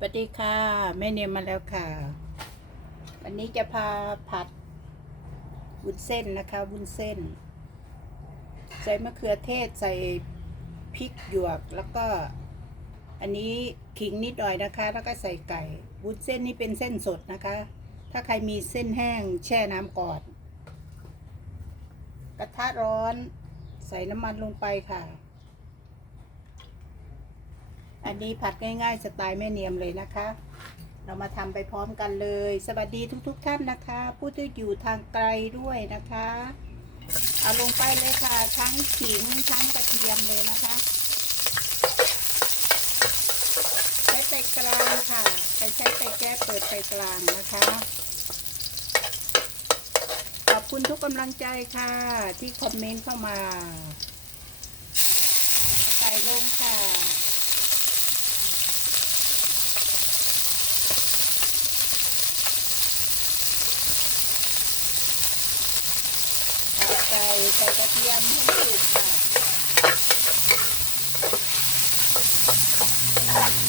สวัสดีค่ะ แม่เนียมมาแล้วค่ะ วันนี้จะพาผัดวุ้นเส้นนะคะวุ้นเส้น ใส่มะเขือเทศใส่พริกหยวกแล้วก็ อันนี้ขิงนิดหน่อยนะคะ แล้วก็ใส่ไก่วุ้นเส้นนี่เป็นเส้นสดนะคะ ถ้าใครมีเส้นแห้งแช่น้ำก่อน กระทะร้อน ใส่น้ำมันลงไปค่ะ อันนี้ผัดง่ายๆสไตล์แม่เนียมเลยนะคะ เรามาทำไปพร้อมกันเลย สวัสดีทุกๆทท่านนะคะ ผู้ที่อยู่ทางไกลด้วยนะคะ เอาลงไปเลยค่ะ ทั้งขิงทั้งกระเทียมเลยนะคะใช้ไฟกลางค่ะใช้ใช้ไฟแก๊สเปิดไฟกลางนะคะขอบคุณทุกกำลังใจค่ะ ที่คอมเมนต์เข้ามาเอาไก่ลงค่ะ ใส่ไก่ ใส่กระเทียมให้สุกค่ะ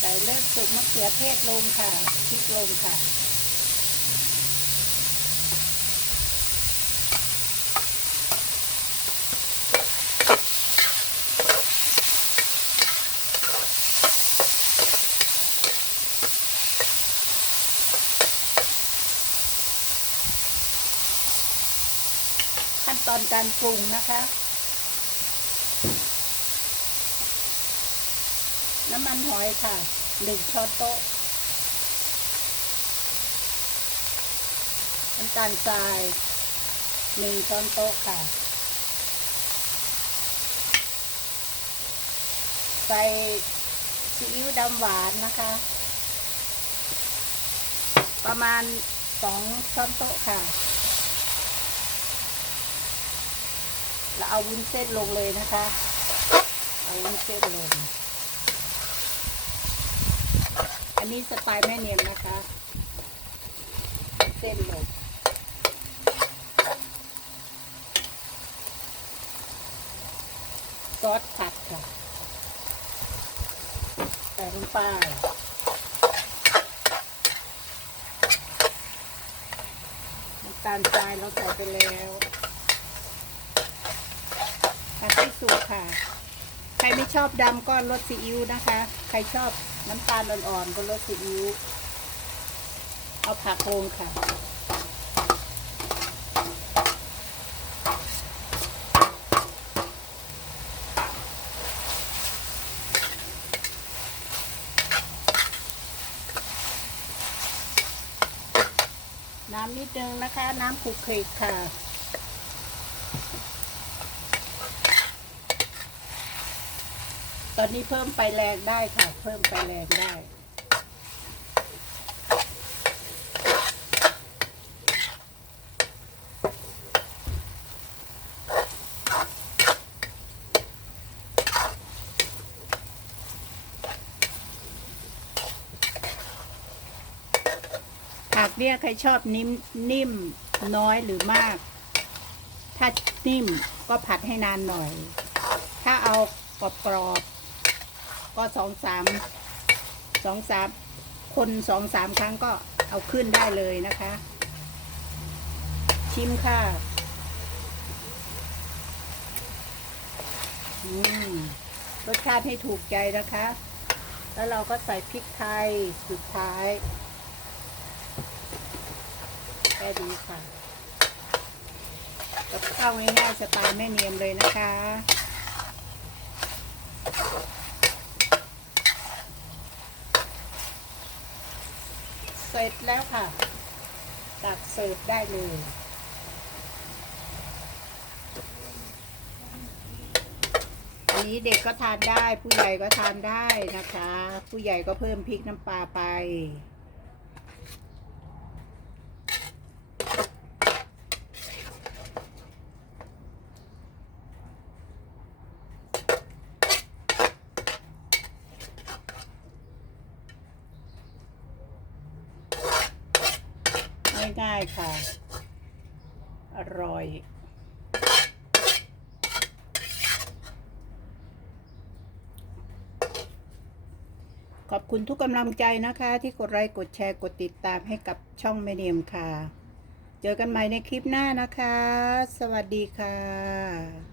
ใส่เลือดสุกมะเขือเทศลงค่ะพริกลงค่ะ ขั้นตอนการปรุงนะคะ น้ำมันหอยค่ะหนึ่งช้อนโต๊ะน้ำตาลทรายหนึ่งช้อนโต๊ะค่ะ ใส่ซีอิ๊วดำหวานนะคะ ประมาณสองช้อนโต๊ะค่ะ แล้วเอาวุ้นเส้นลงเลยนะคะ เอาวุ้นเส้นลง อันนี้สไตล์แม่เนียมนะคะ เส้นลงซอสผัดค่ะใส่ลงไปน้ำตาลทรายเราใส่ไปแล้วผัดให้สุกค่ะ ใครไม่ชอบดำก็ลดซีอิ๊วนะคะ ใครชอบ น้ำตาลอ่อนๆก็ลดซีอิ๊วเอาผักลงค่ะ น้ำนิดนึงนะคะ น้ำขุกคลิกค่ะ อนนี้เพิ่มไฟแรงได้ค่ะ เพิ่มไฟแรงได้ ผักเนี่ยใครชอบนิ่มนิ่มน้อยหรือมาก ถ้านิ่มก็ผัดให้นานหน่อย ถ้าเอากรอบกรอบๆ ก็สองสามสองสามคนสองสามครั้งก็เอาขึ้นได้เลยนะคะ ชิมค่ะอืมรสชาติให้ถูกใจนะคะ แล้วเราก็ใส่พริกไทยสุดท้ายแค่นี้ค่ะกับข้าวง่ายๆสไตล์แม่เนียมเลยนะคะ เสร็จแล้วค่ะ ตักเสิร์ฟได้เลยอันนี้เด็กก็ทานได้ผู้ใหญ่ก็ทานได้นะคะ ผู้ใหญ่ก็เพิ่มพริกน้ำปลาไป ง่ายๆค่ะ อร่อยขอบคุณทุกกำลังใจนะคะ ที่กดไลค์กดแชร์กดติดตามให้กับช่องเมเนียมค่ะ เจอกันใหม่ในคลิปหน้านะคะ สวัสดีค่ะ